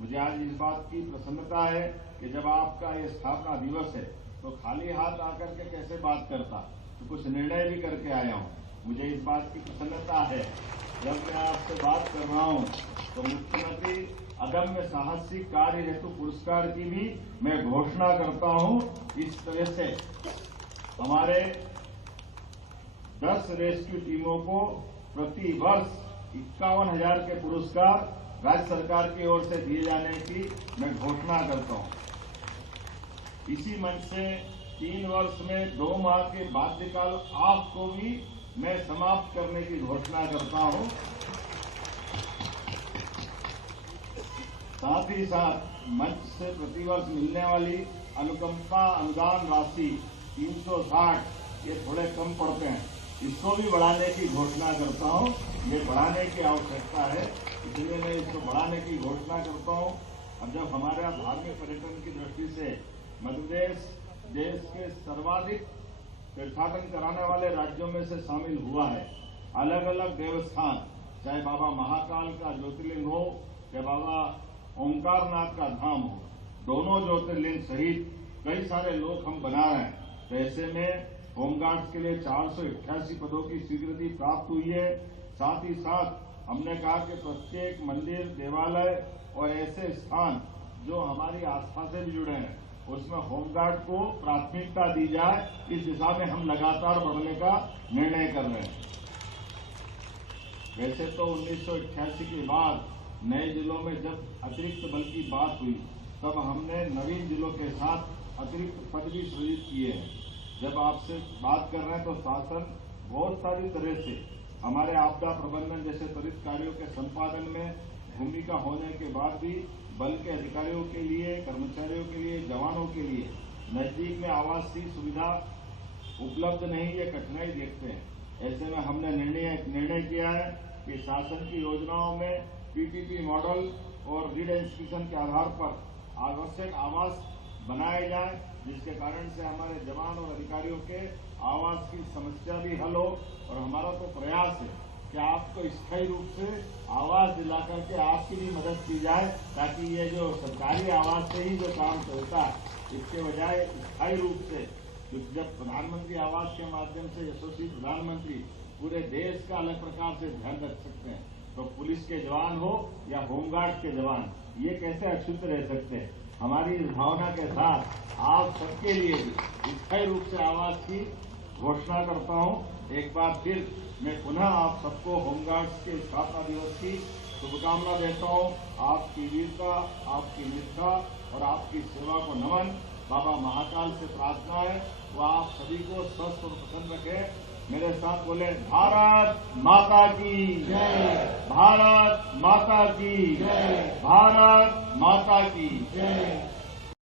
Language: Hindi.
मुझे आज इस बात की प्रसन्नता है कि जब आपका ये स्थापना दिवस है तो खाली हाथ आकर के कैसे बात करता, तो कुछ निर्णय भी करके आया हूँ। मुझे इस बात की प्रसन्नता है जब मैं आपसे बात कर रहा हूँ तो मुख्यमंत्री अदम्य साहसिक कार्य हेतु पुरस्कार की भी मैं घोषणा करता हूँ। इस तरह से हमारे 10 रेस्क्यू टीमों को प्रति वर्ष 51,000 के पुरस्कार राज्य सरकार की ओर से दिए जाने की मैं घोषणा करता हूँ। इसी मंच से 3 वर्ष में 2 माह के बाध्यकाल ऑफ को भी मैं समाप्त करने की घोषणा करता हूँ। साथ ही साथ मंच से प्रतिवर्ष मिलने वाली अनुकंपा अनुदान राशि 360 ये थोड़े कम पड़ते हैं, इसको भी बढ़ाने की घोषणा करता हूँ। ये बढ़ाने की आवश्यकता है, इसलिए मैं इसको बढ़ाने की घोषणा करता हूँ। अब जब हमारे धार्मिक पर्यटन की दृष्टि से मध्य प्रदेश देश के सर्वाधिक तीर्थाटन कराने वाले राज्यों में से शामिल हुआ है। अलग अलग देवस्थान, चाहे बाबा महाकाल का ज्योतिर्लिंग हो या बाबा ओंकारनाथ का धाम हो, दोनों ज्योतिर्लिंग सहित कई सारे लोग हम बना रहे हैं। तो ऐसे में होमगार्ड्स के लिए 488 पदों की स्वीकृति प्राप्त हुई है। साथ ही साथ हमने कहा कि प्रत्येक मंदिर, देवालय और ऐसे स्थान जो हमारी आस्था से भी जुड़े हैं उसमें होमगार्ड को प्राथमिकता दी जाए। इस दिशा में हम लगातार बढ़ने का निर्णय कर रहे हैं। वैसे तो 1988 के बाद नए जिलों में जब अतिरिक्त बल की बात हुई तब हमने नवीन जिलों के साथ अतिरिक्त पद भी सृजित किए हैं। जब आपसे बात कर रहे हैं तो शासन बहुत सारी तरह से हमारे आपदा प्रबंधन जैसे त्वरित कार्यों के संपादन में भूमिका होने के बाद भी बल के अधिकारियों के लिए, कर्मचारियों के लिए, जवानों के लिए नजदीक में आवासीय सुविधा उपलब्ध नहीं, ये कठिनाई देखते हैं। ऐसे में हमने निर्णय किया है कि शासन की योजनाओं में पीपीपी मॉडल और रीडेंसिफिकेशन के आधार पर आवश्यक आवास बनाए जाए, जिसके कारण से हमारे जवान और अधिकारियों के आवास की समस्या भी हल हो। और हमारा तो प्रयास है कि आपको स्थायी रूप से आवास दिला करके आपकी भी मदद की जाए, ताकि ये जो सरकारी आवास से ही जो काम चलता है इसके बजाय स्थायी रूप से जब प्रधानमंत्री आवास के माध्यम से यशस्वी प्रधानमंत्री पूरे देश का अलग प्रकार से ध्यान रख सकते हैं, तो पुलिस के जवान हो या होमगार्ड के जवान ये कैसे अछूत रह सकते हैं। हमारी इस भावना के साथ आप सबके लिए भी स्थायी रूप से आवास की घोषणा करता हूं। एक बार फिर मैं पुनः आप सबको होमगार्ड्स के स्थापना दिवस की शुभकामना देता हूं। आपकी वीरता, आपकी निष्ठा और आपकी सेवा को नमन। बाबा महाकाल से प्रार्थना है वो आप सभी को स्वस्थ और प्रसन्न रखे। मेरे साथ बोले, भारत माता की जय, भारत माता की जय, भारत माता की जय।